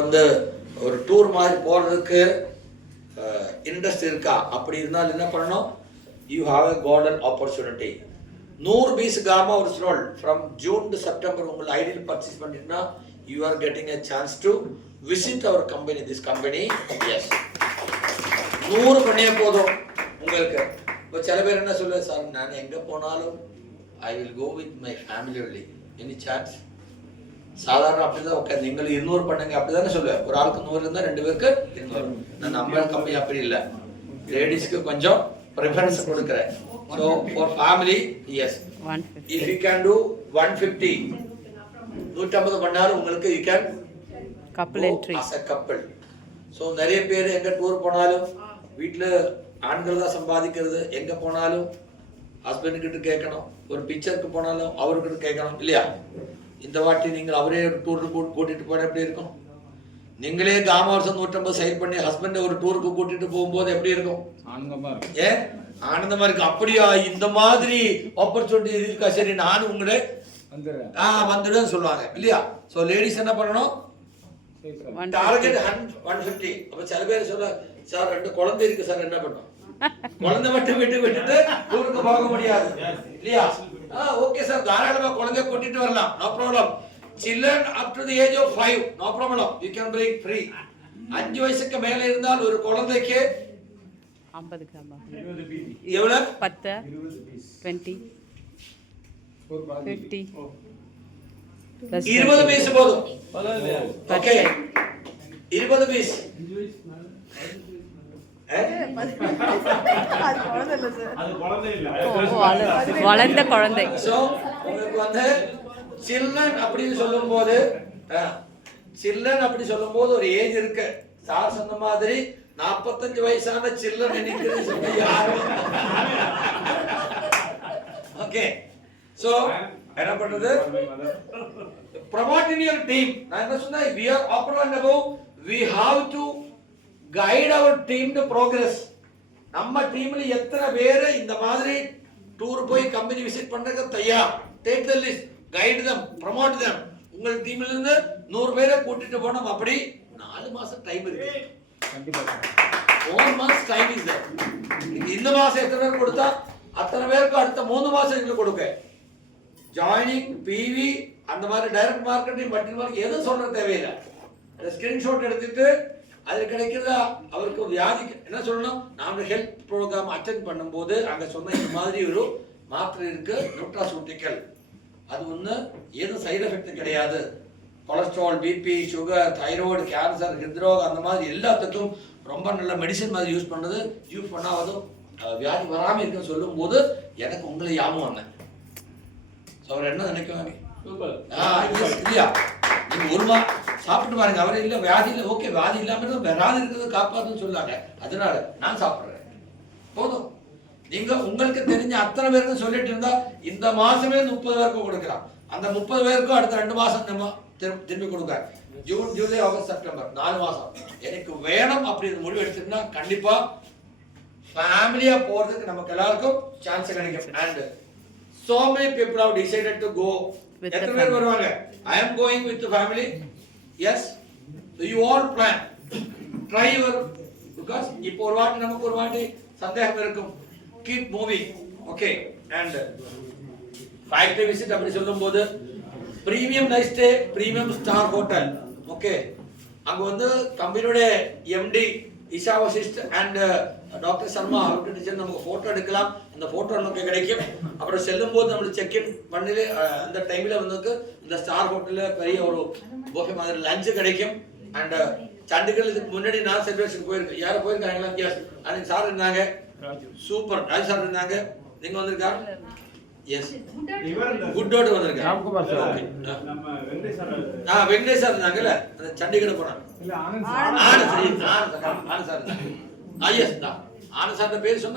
வந்து ஒரு டூர் மாதிரி போகிறதுக்கு இன்ட்ரெஸ்ட் இருக்கா? அப்படி இருந்தால் என்ன பண்ணணும்? You have a golden opportunity. 100 piece comma ஒரு ஸ்ரோல் ஃப்ரம் ஜூன் டு செப்டம்பர் உங்கள் ஐடியில் பர்ச்சேஸ் பண்ணிட்டுனா you are getting a chance to visit our company. This company is 100 பண்ணியே போதும் உங்களுக்கு. இப்போ சில பேர் என்ன சொல்ல, சார் நான் எங்கே போனாலும் I will go with my family only, any chance? சாதாரண அப்படிதான் உட்காந்து நீங்கள் 200 பண்ணுங்க அப்படிதானே சொல்லுவேன். ஒரு ஆளுக்கு 100 இருந்தால் 2 பேருக்கு 200. நான் நம்ம கம்பெனி அப்படி இல்லை, லேடிஸ்க்கு கொஞ்சம் ப்ரிஃபரன்ஸ் கொடுக்குறேன். So for family yes, if you can do 150 150 பண்ணாலும் உங்களுக்கு you can couple entry as a couple. So நிறைய பேர் எங்கே டூர் போனாலும் வீட்டில் ஆண்கள் தான் சம்பாதிக்கிறது. எங்கே போனாலும் ஹஸ்பண்டுக்கிட்ட கேட்கணும், ஒரு பிக்சருக்கு போனாலும் அவர்கிட்ட கேட்கணும் இல்லையா? இந்த வாட்டி நீங்கள் அவரே ஒரு டூருக்கு கூட்டிட்டு போன எப்படி இருக்கும்? நீங்களே காம வருஷம் 150 சைன் பண்ணி ஹஸ்பண்ட் ஒரு டூருக்கு கூட்டிட்டு போகும்போது எப்படி இருக்கும்? ஏன் ஆனந்தமா இருக்கு. அப்படியா, இந்த மாதிரி ஆப்பர்ச்சுனிட்டி இருக்கா, சரி நானும் உங்களே வந்துடுன்னு சொல்லுவாங்க இல்லையா? ஸோ லேடிஸ் என்ன பண்ணணும்? டார்கெட் 150. அப்ப சில பேர் சொல்ல, சார் 2 குழந்தை இருக்கு சார், என்ன பண்ணும்? குழந்தை மட்டும் விட்டுட்டு டூருக்கு போக முடியாது இல்லையா? ஓகே சார், தாராளமா குழந்தை கூட்டிட்டு வரலாம், no problem. children up to the age of 5 no problem, you can bring free. 5 வயசுக்கு மேல இருந்தால் ஒரு குழந்தைக்கு 50 கிராம் எவ்வளவு? 10 20 50 20 பீஸ் போதும். Okay 20 piece. வளர்ந்த குழந்தை. சோ உங்களுக்கு வந்து சில்ட்ரன் அப்படின்னு சொல்லும்போது ஒரு ஏஜ் இருக்கு. சார் சொன்ன மாதிரி 45 வயசான சில்ட்ரன் நினைக்கிறது சொல்ல யாரும். ஓகே சோ என்ன பண்றது? promote in your team. நான் என்ன சொன்னா, we are upper and above, we have to guide our team to progress. நம்ம டீம்ல எத்தனை பேர் இந்த மாதிரி டூர் போய் கம்பெனி விசிட் பண்றதுக்கு தயார்? take the list, guide them, promote them. உங்கள் டீம்ல இருந்து 100 பேரை கூட்டிட்டு போனோம். அப்படி 4 மாசம் டைம் இருக்கு. கண்டிப்பா 4 months டைம் இஸ் தேர். இந்த மாசம் எத்தனை பேர் கொடுத்தா அத்தனை பேருக்கு அடுத்த 3 மாசம் எங்களுக்கு கொடுக்க. ஜாயினிங் பிவி அந்த மாதிரி டைரக்ட் மார்க்கெட்டிங் மல்டி மார்க்கெட் எதுவும் சொல்ற தேவையில்லை. ஸ்கிரீன்ஷாட் எடுத்துட்டு அதில் கிடைக்கிறதா அவருக்கு வியாதிக்கு என்ன சொல்லணும்? நாம ஹெல்த் ப்ரோக்ராம் அட்டென்ட் பண்ணும்போது அங்கே சொன்ன இந்த மாதிரி ஒரு மாத்திரை இருக்கு, நியூட்ராசூட்டிக்கல். அது ஒன்று எதுவும் சைடு எஃபெக்ட் கிடையாது. Cholesterol, BP, sugar, thyroid, cancer, ஹிருத்ரோகம் அந்த மாதிரி எல்லாத்துக்கும் ரொம்ப நல்ல மெடிசன் மாதிரி யூஸ் பண்ணது. யூஸ் பண்ணாவதும் வியாதி வராமல் இருக்குன்னு சொல்லும் போது எனக்கு உங்களை யாமும் வந்தேன். ஸோ அவர் என்ன நினைக்குவாங்க இல்லையா? நீங்க ஒரு சாப்பிட்டு பாருங்க. அவரே இல்லை வியாதி இல்லை, ஓகே வியாதி இல்லாமல் வியாதி இருக்கிறது காப்பாதுன்னு சொல்லாங்க, அதனால நான் சாப்பிட்றேன் போதும். நீங்க உங்களுக்கு தெரிஞ்ச அத்தனை பேருக்கு சொல்லிட்டு இருந்தா இந்த மாசமே 30 பேருக்கு கொடுக்கலாம். அந்த 30 பேருக்கும் அடுத்த 2 மாசம் நம்ம திரும்பி கொடுக்க. ஜூன், ஜூலை, ஆகஸ்ட், செப்டம்பர் 4 மாசம் எனக்கு வேணும் அப்படின்னு முடிவு எடுத்துட்டா கண்டிப்பா ஃபேமிலியா போறதுக்கு நமக்கு எல்லாருக்கும் சான்ஸ் கிடைக்கும். And so many people have decided to go. எத்தனை பேர் வருவாங்க? I am going with the family. Yes, so you all plan, try your, because இப்போ ஒரு வாட்டி நமக்கு ஒரு வாட்டி சந்தேகம் இருக்கும். keep moving, okay. and factory visit அப்படி சொல்லும்போது premium night stay, premium star hotel. Okay, அங்க வந்து கம்பெனியோட MD Isha Vashisht and doctor Sharma அவர்கிட்ட நமக்கு போட்டோ எடுக்கலாம். அந்த போட்டோ நமக்கு கிடைக்கும். அப்புறம் செல்லும் போது நம்மளுக்கு செக்இன் பண்ணி அந்த டைம்ல வந்து இந்த ஸ்டார் ஹோட்டல்ல பெரிய ஒரு போஃபே மாதிரி லஞ்ச் கிடைக்கும். அண்ட் சண்டிகர் இதுக்கு முன்னாடி நான் செலிப்ரேஷன் போயிருக்கேன். யாரும் போயிருக்காங்களா? எஸ், அன்னைக்கு சார் இருந்தாங்க. சூப்பர், ராஜ் சார் இருந்தாங்க. நீங்க வந்திருக்காங்க? எஸ், குட்டோடு வந்திருக்காங்க. ராம்குமார் சார், நம்ம வெங்கடேஷ் சார் இருந்தாங்கல்ல, அந்த சண்டிகர் போனாங்க. Anand sir, Anand sir, yes தான் ஆனந்த் சார் பேர் சொன்னா